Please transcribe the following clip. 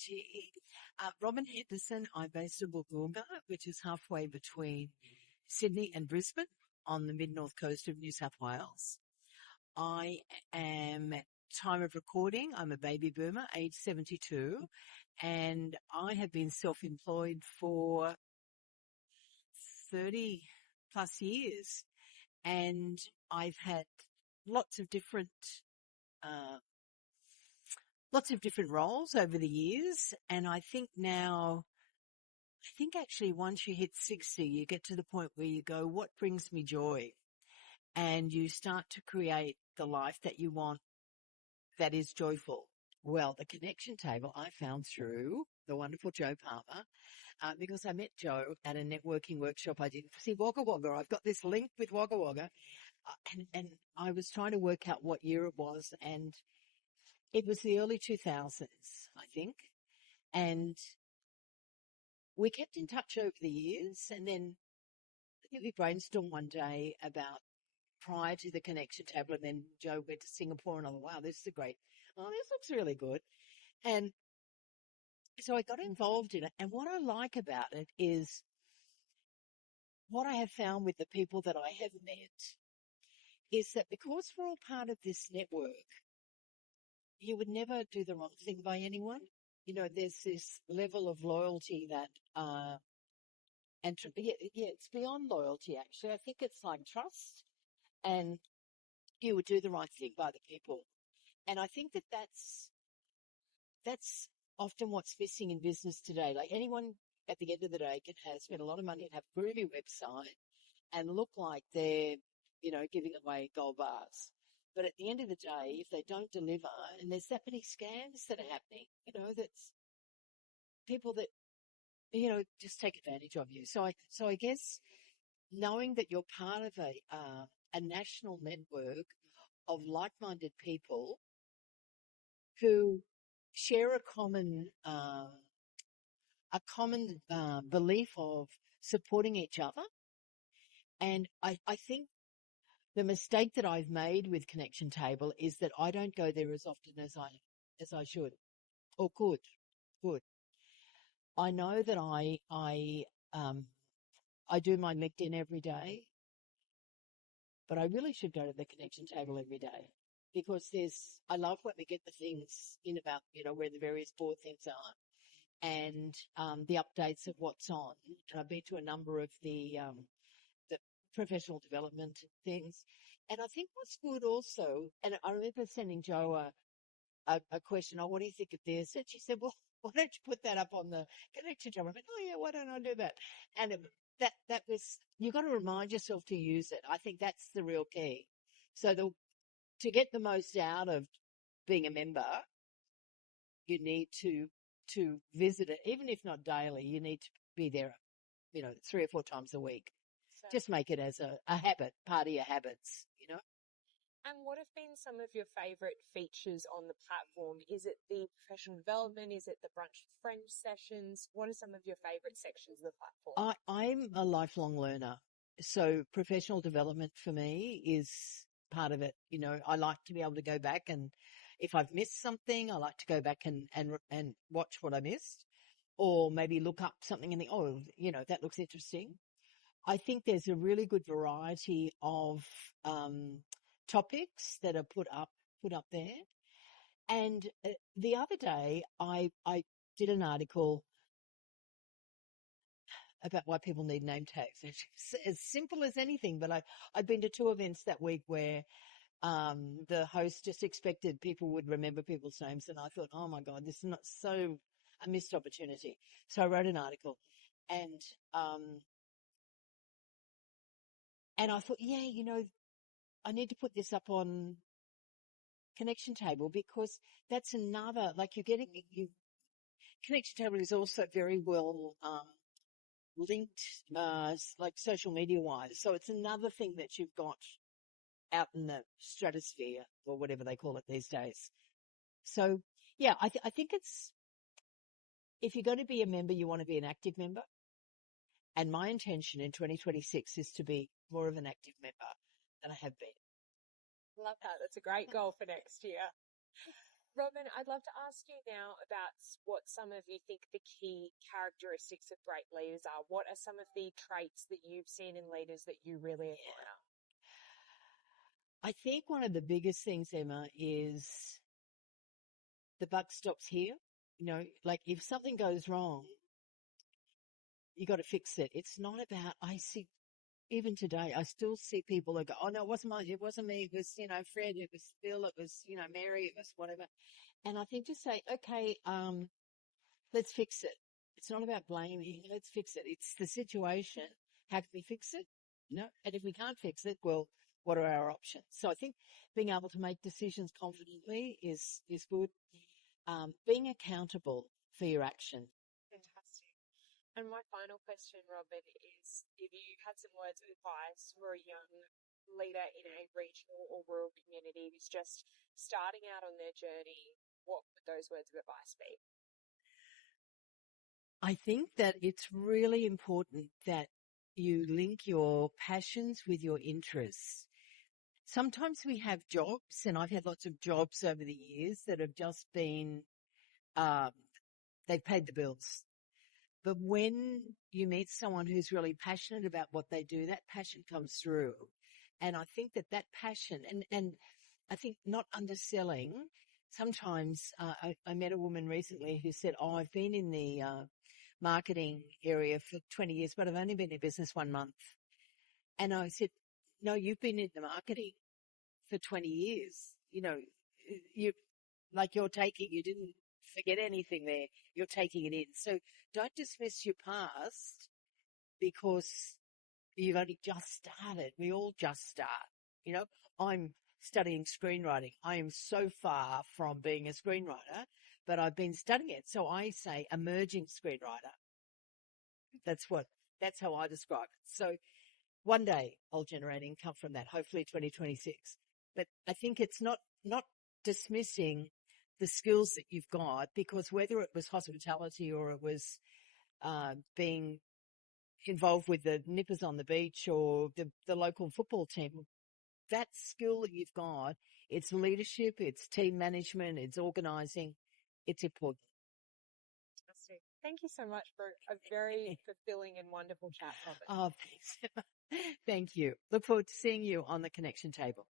Gee, Robyn Henderson. I'm based in Wollongong, which is halfway between Sydney and Brisbane on the mid-north coast of New South Wales. I am, at time of recording, I'm a baby boomer, age 72, and I have been self-employed for 30 plus years, and I've had lots of different uh, lots of different roles over the years. And I think now, I think actually once you hit 60, you get to the point where you go, what brings me joy? And you start to create the life that you want that is joyful. Well, the connection table I found through the wonderful Joe Palmer, because I met Joe at a networking workshop I did. See, Wagga Wagga, I've got this link with Wagga Wagga, and I was trying to work out what year it was, and it was the early 2000s, I think. And we kept in touch over the years. And then I think we brainstormed one day about prior to the connection table. And then Joe went to Singapore and I thought, wow, this is this looks really good. And so I got involved in it. And what I like about it is what I have found with the people that I have met is that because we're all part of this network, you would never do the wrong thing by anyone. There's this level of loyalty that, yeah, it's beyond loyalty, actually. I think it's like trust, and you would do the right thing by the people. And I think that that's often what's missing in business today. Like anyone at the end of the day can spend a lot of money and have a groovy website and look like they're, giving away gold bars. But at the end of the day, if they don't deliver, and there's that many scams that are happening, that's people that, just take advantage of you. So I guess knowing that you're part of a national network of like-minded people who share a common belief of supporting each other. And I think the mistake that I've made with Connection Table is that I don't go there as often as I should or could. I know that I do my LinkedIn every day, but I really should go to the Connection Table every day because I love when we get the things in about, where the various board things are and the updates of what's on. And I've been to a number of the professional development things. And I think what's good also, and I remember sending Jo a question, what do you think of this? And she said, well, why don't you put that up on the connection job? I went, oh yeah, why don't I do that? And that was, you got to remind yourself to use it. I think that's the real key. So to get the most out of being a member, you need to visit it, even if not daily, you need to be there, 3 or 4 times a week. So, just make it as a habit, part of your habits. And what have been some of your favourite features on the platform? Is it the professional development? Is it the brunch with friends sessions? What are some of your favourite sections of the platform? I'm a lifelong learner. So professional development for me is part of it. I like to be able to go back, and if I've missed something, I like to go back and watch what I missed, or maybe look up something and think, oh, that looks interesting. I think there's a really good variety of topics that are put up there. And the other day, I did an article about why people need name tags. It's as simple as anything, but I'd been to 2 events that week where the host just expected people would remember people's names, and I thought, oh my God, this is not so a missed opportunity. So I wrote an article, and I thought, yeah, I need to put this up on Connection Table because that's another, like Connection Table is also very well linked, like social media wise. So it's another thing that you've got out in the stratosphere or whatever they call it these days. So yeah, I think if you're going to be a member, you want to be an active member. And my intention in 2026 is to be more of an active member than I have been. Love that. That's a great goal for next year. Robyn, I'd love to ask you now about what some of you think the key characteristics of great leaders are. What are some of the traits that you've seen in leaders that you really admire? I think one of the biggest things, Emma, is the buck stops here. Like if something goes wrong, you got to fix it. It's not about, I see, even today, I still see people that go, oh no, it wasn't me. It was, Fred, it was Phil, it was, Mary, it was whatever. And I think just say, okay, let's fix it. It's not about blaming. Let's fix it. It's the situation. How can we fix it? And if we can't fix it, well, what are our options? So I think being able to make decisions confidently is good. Being accountable for your action. Fantastic. And my final question, Robyn, is if you had some words of advice for a young leader in a regional or rural community who's just starting out on their journey, what would those words of advice be? I think that it's really important that you link your passions with your interests. Sometimes we have jobs, and I've had lots of jobs over the years that have just been, um, they've paid the bills. But when you meet someone who's really passionate about what they do, that passion comes through. And I think that passion, and I think not underselling, sometimes I met a woman recently who said, oh, I've been in the marketing area for 20 years, but I've only been in business 1 month. And I said, no, you've been in the marketing for 20 years. You you didn't forget anything there. You're taking it in. So don't dismiss your past because you've only just started. We all just start. I'm studying screenwriting. I am so far from being a screenwriter, but I've been studying it. So I say emerging screenwriter. That's how I describe it. So one day I'll generate income from that, hopefully 2026. But I think it's not dismissing the skills that you've got, because whether it was hospitality or it was being involved with the nippers on the beach or the local football team, that skill that you've got, it's leadership, it's team management, it's organising, it's important. Fantastic. Thank you so much for a very fulfilling and wonderful chat, Robyn. Oh, thanks. Thank you. Look forward to seeing you on the connection table.